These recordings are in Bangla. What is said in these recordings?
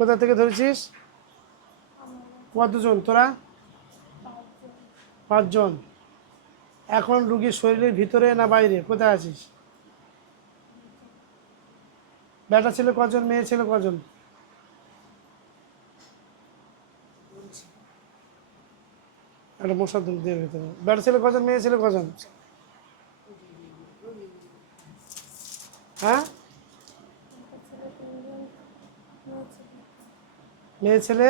কোথা থেকে ধরেছিস? কতজন তোরা? 5 জন। এখন রুগীর শরীরের ভিতরে না বাইরে, কোথায় আছিস? বেটা ছেলে কজন, মেয়ে ছেলে কজন? একটা মশার দুধ দিয়ে ভিতরে। বেটা ছেলে কজন, মেয়ে ছেলে কজন? হ্যাঁ, মেয়ে ছেলে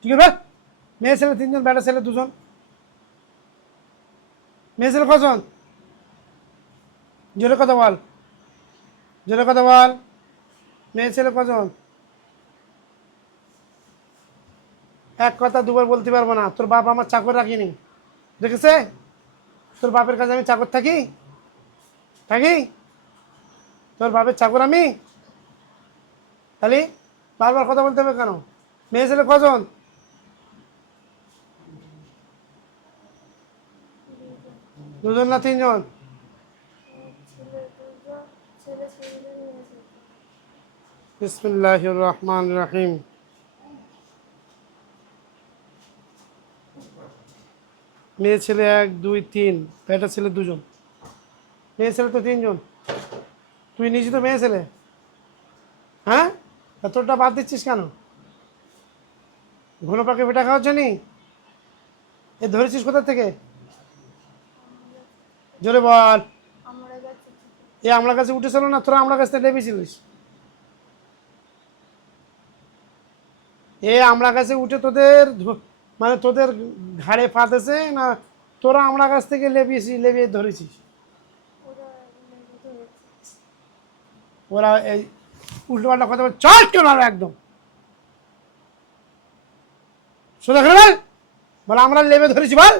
কি করবে? মেয়ে ছেলে 3 জন, বেটা ছেলে 2 জন। মেয়ে ছেলে কজন? জোরে কথা বল, জোরে কথা বল। মেয়ে ছেলে কজন? এক কথা দুবার বলতে পারবো না। তোর বাপ আমার চাকর রাখিনি, দেখেছে? তোর বাপের কাছে আমি চাকর থাকি? থাকি? তোর বাপের চাকর আমি? তাহলে বারবার কথা বলতে হবে কেন? মেয়ে ছেলে কজন? দুজন না 3 জন? বিসমিল্লাহির রহমানির রহিম। মেয়ে ছেলে 1 2 3, বেটা ছেলে 2 জন। মেয়ে ছেলে তো 3 জন। তুই নিজে তো মেয়ে ছেলে। হ্যাঁ, এতটা বাদ দিচ্ছিস কেন? ঘন পাকে বেটা খাওয়ার জন্যে? এ ধরেছিস কোথা থেকে? জোরে বল। এ আমরা কাছে উঠেছিল না, তোরা আমরা কাছ থেকে লেবেছিলিস? এ আমরা কাছে উঠে তোদের মানে তোদের ঘাড়ে ফাঁদেছে না তোরা আমরা কাছ থেকে লেবিয়ে ধরেছিস? ওরা এই উল্টো পাল্টা কথা বলে চল কেন একদম সোজা করে বল। বলে আমরা লেবে ধরেছি, বল।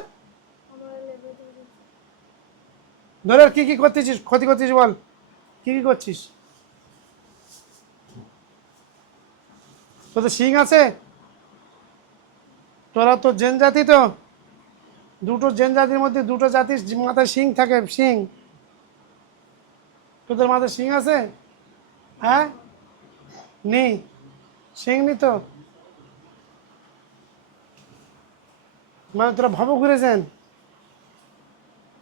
ধরে কি কি করতেছিস, ক্ষতি করতেছিস, বল কি কি করছিস? তোদের শিং আছে? তোরা তো জেন জাতি, তো দুটো জেন জাতির মধ্যে দুটো জাতির মাথায় শিং থাকে, শিং। তোদের মাথায় শিং আছে? হ্যাঁ, নেই, শিং নি তো। মানে তোরা ভাবো ঘুরেছেন,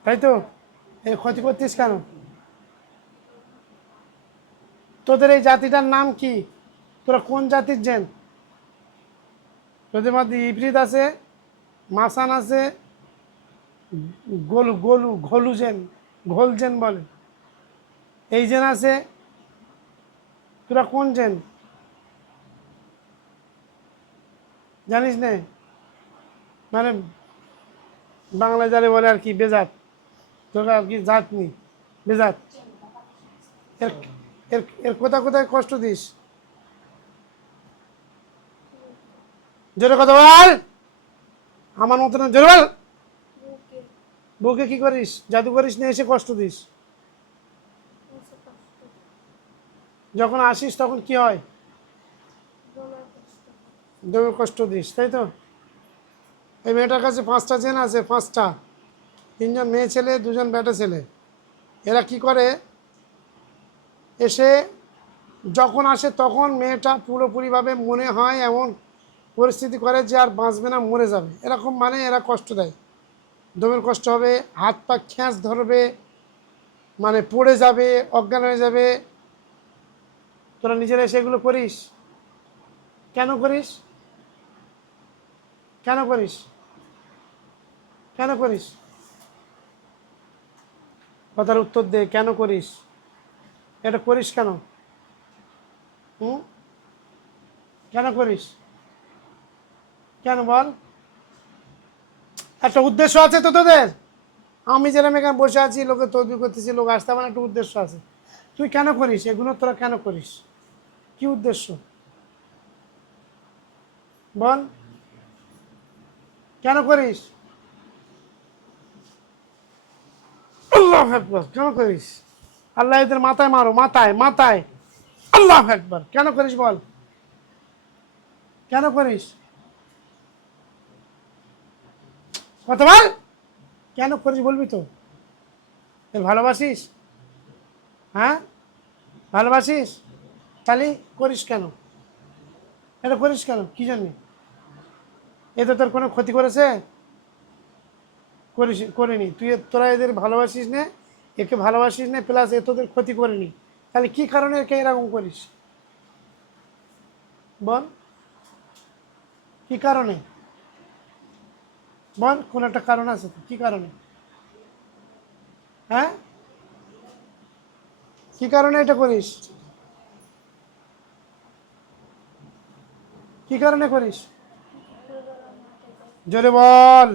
তাই তো? এই ক্ষতি করতিস কেন? তোদের এই জাতিটার নাম কি? তোরা কোন জাতির জেন? তোদের মধ্যে ইফরিত আছে, মাসান আছে, গোলু গোলু ঘোলু জেন, ঘোল জেন বলে, এই জেন আছে। তোরা কোন জেন জানিস না? মানে বাংলা যারে বলে আর কি, বেজাত। তোরা আর কি জাত নি, বেজাত। এর এর এর কোথায় কোথায় কষ্ট দিস? জোরে কথা বল, আমার মতো না, জোরে বল। বউকে কি করিস? জাদু করিস না, এসে কষ্ট দিস। যখন আসিস তখন কি হয়? দমে কষ্ট দিস, তাই তো? এই মেয়েটার কাছে 5টা জেন আছে, 5টা। 3 জন মেয়ে ছেলে, 2 জন বেটা ছেলে। এরা কি করে? এসে যখন আসে তখন মেয়েটা পুরোপুরিভাবে মনে হয় এমন পরিস্থিতি করে যে আর বাঁচবে না, মরে যাবে, এরকম মানে এরা কষ্ট দেয়। দমের কষ্ট হবে, হাত পা খ্যাঁচ ধরবে, মানে পড়ে যাবে, অজ্ঞান হয়ে যাবে। তোরা নিজেরা সেগুলো করিস? কেন করিস? কেন করিস? কেন করিস? কথার উত্তর দে, কেন করিস? এটা করিস কেন? হুম, কেন করিস? কেন বল? একটা উদ্দেশ্য আছে তো তোদের। আমি যেরকম এখানে বসে আছি, লোকে তদবি করতেছি, লোক আসতে, আমার একটা উদ্দেশ্য আছে। তুই কেন করিস এগুলো? তোরা কেন করিস? কি উদ্দেশ্য বল? কেন করিস? আল্লাহ আকবার, কেন করিস? আল্লাহ এদের মাথায় মারো, মাথায় মাথায়। আল্লাহ আকবার, কেন করিস বল? কেন করিস? কথা বল, কেন করিস বলবি তো? এর ভালোবাসিস? হ্যাঁ, ভালোবাসিস? তাহলে করিস কেন? এটা করিস কেন, কি জানি? এ তো তোর কোনো ক্ষতি করেছে? করিস করিনি, তোরা এদের ভালোবাসিস না, একে ভালোবাসিস না, প্লাস এ তোদের ক্ষতি করেনি, তাহলে কি কারণে একে এরকম করিস বল? কি কারণে বল? কোন একটা কারণ আছে তো, কি কারণে? হ্যাঁ, কি কারণে এটা করিস? কি কারণে করিস? জোরে বল।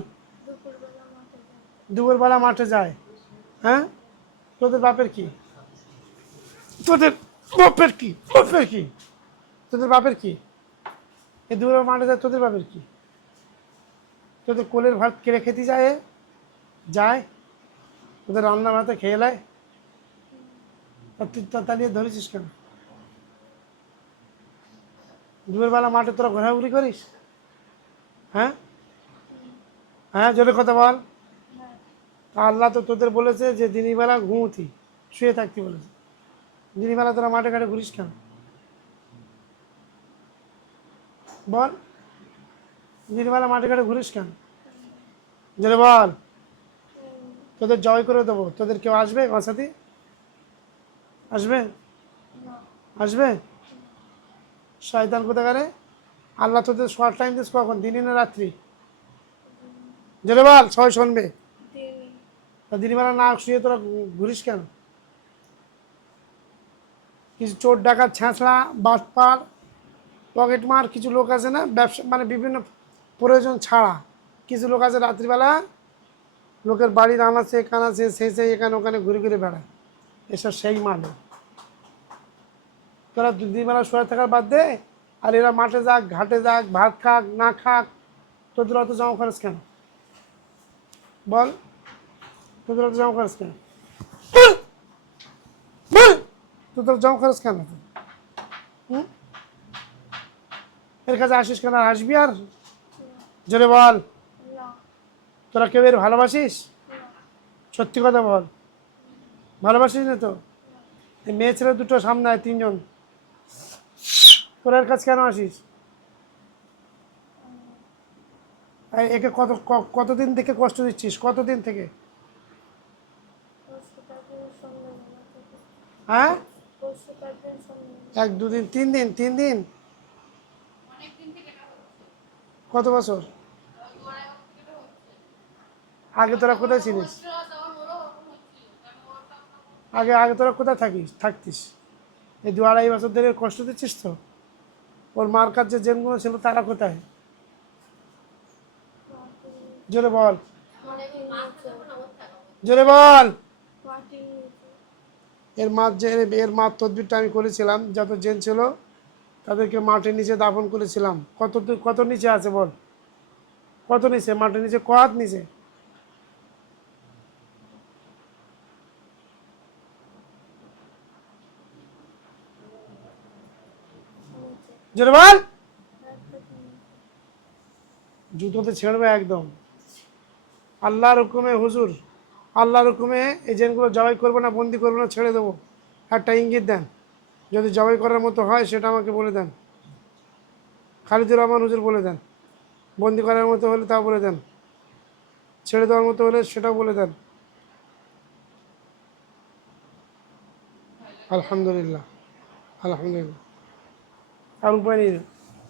দুপুরবেলা মাঠে যায়। হ্যাঁ, তোদের বাপের কি? তোদের বাপের কি? বাপের কি? তোদের বাপের কি? এই দুপুরবেলা মাঠে যায়, তোদের বাপের কি? তোদের কোলের ভাত কেড়ে খেতে যায় যায়, তোদের রান্না ভাতে খেয়ে নেয়, আর তুই তাড়িয়ে ধরেছিস কেন? দুপুরবেলা মাঠে তোরা ঘোরাঘুরি করিস? হ্যাঁ, হ্যাঁ, জোরে কথা বল। আল্লাহ তো তোদের বলেছে যে দিনের বেলা ঘুমতি, শুয়ে থাকতে বলেছে। দিনের বেলা তোরা মাঠে ঘাটে ঘুরিস কেন বল? দিনের বেলা মাঠে ঘাটে ঘুরিস কেন? জোরে বল। তোদের জয় করে দেবো, তোদের কেউ আসবে আমার সাথে? আসবে? আসবে? শয়তান কোথাকারে। আল্লাহ তোদের শর্ট টাইম দিস কখন, দিনে না রাত্রি? জোরে বল, সবাই শুনবে। তা দিনের বেলা না শুয়ে তোরা ঘুরিস কেন? কিছু চোর ডাকাত ছ্যাঁচড়া বাটপার পকেট মার কিছু লোক আছে না, ব্যবসা মানে বিভিন্ন প্রয়োজন ছাড়া কিছু লোক আছে রাত্রিবেলা লোকের বাড়ির আনাচে কানাচে সেই এখানে ওখানে ঘুরে ঘুরে বেড়ায়, এসব সেই মানে। তোরা দিনবেলা শুয়ে থাকার বাদ দে, আর এরা মাঠে যাক ঘাটে যাক ভাত খাক না খাক, তোদের অত জমা খরচ কেন বল? তোদের অত জমা খরচ কেন বল? তোদের জমা খরচ কেন? হুম, এর কাছে আসিস কেন? আর আসবি আর? জোরে বল। তোরা কেউ এর ভালোবাসিস? সত্যি কথা বল, ভালোবাসিস না তো? এই মেয়ে ছেলে দুটো সামনে হয় তিনজন, তোরা এর কাছে কেন আসিস? একে কতদিন থেকে কষ্ট দিচ্ছিস, কতদিন থেকে? হ্যাঁ, এক দুদিন, 3 দিন, 3 দিন? কত বছর আগে তোরা কোথায় ছিলিস? আগে আগে তোরা কোথায় থাকতিস? এই 2-2.5 বছর ধরে কষ্ট দিচ্ছিস তো? ওর মার কাছে যে জেনগুলো ছিল তারা কোথায়? জোরে বল, জোরে বল। এর মার তদবিরটা আমি করেছিলাম, যত জেন ছিল তাদেরকে মাটির নিচে দাফন করেছিলাম। কত নিচে আছে বল? কত নিচে? মাটির নিচে কত নিচে? জোরে বল। জুতোতে ছেড়বে একদম। আল্লাহর হুকুমে হুজুর, আল্লাহর হুকুমে এই জেনগুলো জবাই করবো না, বন্দি করবো না, ছেড়ে দেবো। একটা ইঙ্গিত দেন, যদি জবাই করার মতো হয় সেটা আমাকে বলে দেন। খালিদুর রহমান হুজুর বলে দেন। বন্দি করার মতো হলে তাও বলে দেন, ছেড়ে দেওয়ার মতো হলে সেটাও বলে দেন। আলহামদুলিল্লাহ, আলহামদুলিল্লাহ। আর উপায় নেই,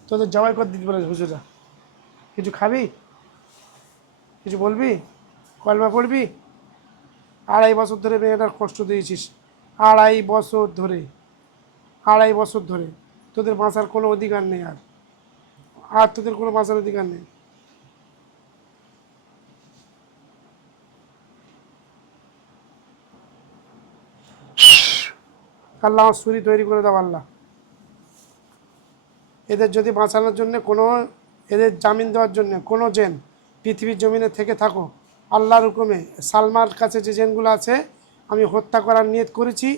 তোদের জবাই করে দিতে বলে হুজুরা। কিছু খাবি, কিছু বলবি, কলমা পড়বি? 2.5 বছর ধরে মেয়েটার কষ্ট দিয়েছিস, 2.5 বছর ধরে, 2.5 বছর ধরে। তোদের বাঁচার কোনো অধিকার নেই আর, আর তোদের কোনো বাঁচার অধিকার নেই। আল্লাহ আমার ছুরি তৈরি করে দাও আল্লাহ। এদের যদি বাঁচানোর জন্য কোনো, এদের জামিন দেওয়ার জন্য কোনো জেন পৃথিবীর জমিনে থেকে থাকো, আল্লাহর হুকুমে সালমার কাছে যে জেনগুলো আছে আমি হত্যা করার নিয়ত করেছি।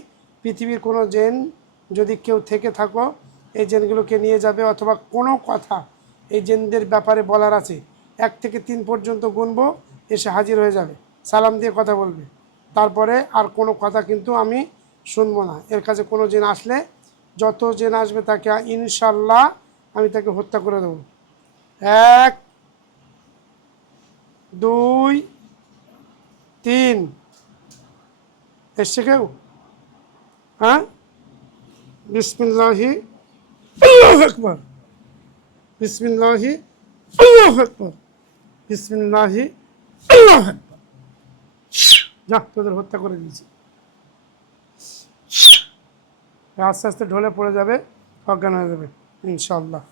পৃথিবীর কোনো জেন যদি কেউ থেকে থাকো, এই জেনগুলোকে নিয়ে যাবে, অথবা কোনো কথা এই জেনদের ব্যাপারে বলার আছে, 1 থেকে 3 পর্যন্ত গুনবো, এসে হাজির হয়ে যাবে, সালাম দিয়ে কথা বলবে, তারপরে আর কোনো কথা কিন্তু আমি শুনবো না। এর কাছে কোনো জেন আসলে যত জেনে আসবে তাকে ইনশাল্লাহ আমি তাকে হত্যা করে দেবো। 1 2 3 এসছে কেউ? হ্যাঁ, বিসমিল্লাহি আল্লাহু আকবার, বিসমিল্লাহি আল্লাহু আকবার, বিসমিল্লাহি আল্লাহু আকবার। যা, তোদের হত্যা করে দিয়েছি। আস্তে আস্তে ঢলে পড়ে যাবে, অজ্ঞান হয়ে যাবে ইনশাল্লাহ।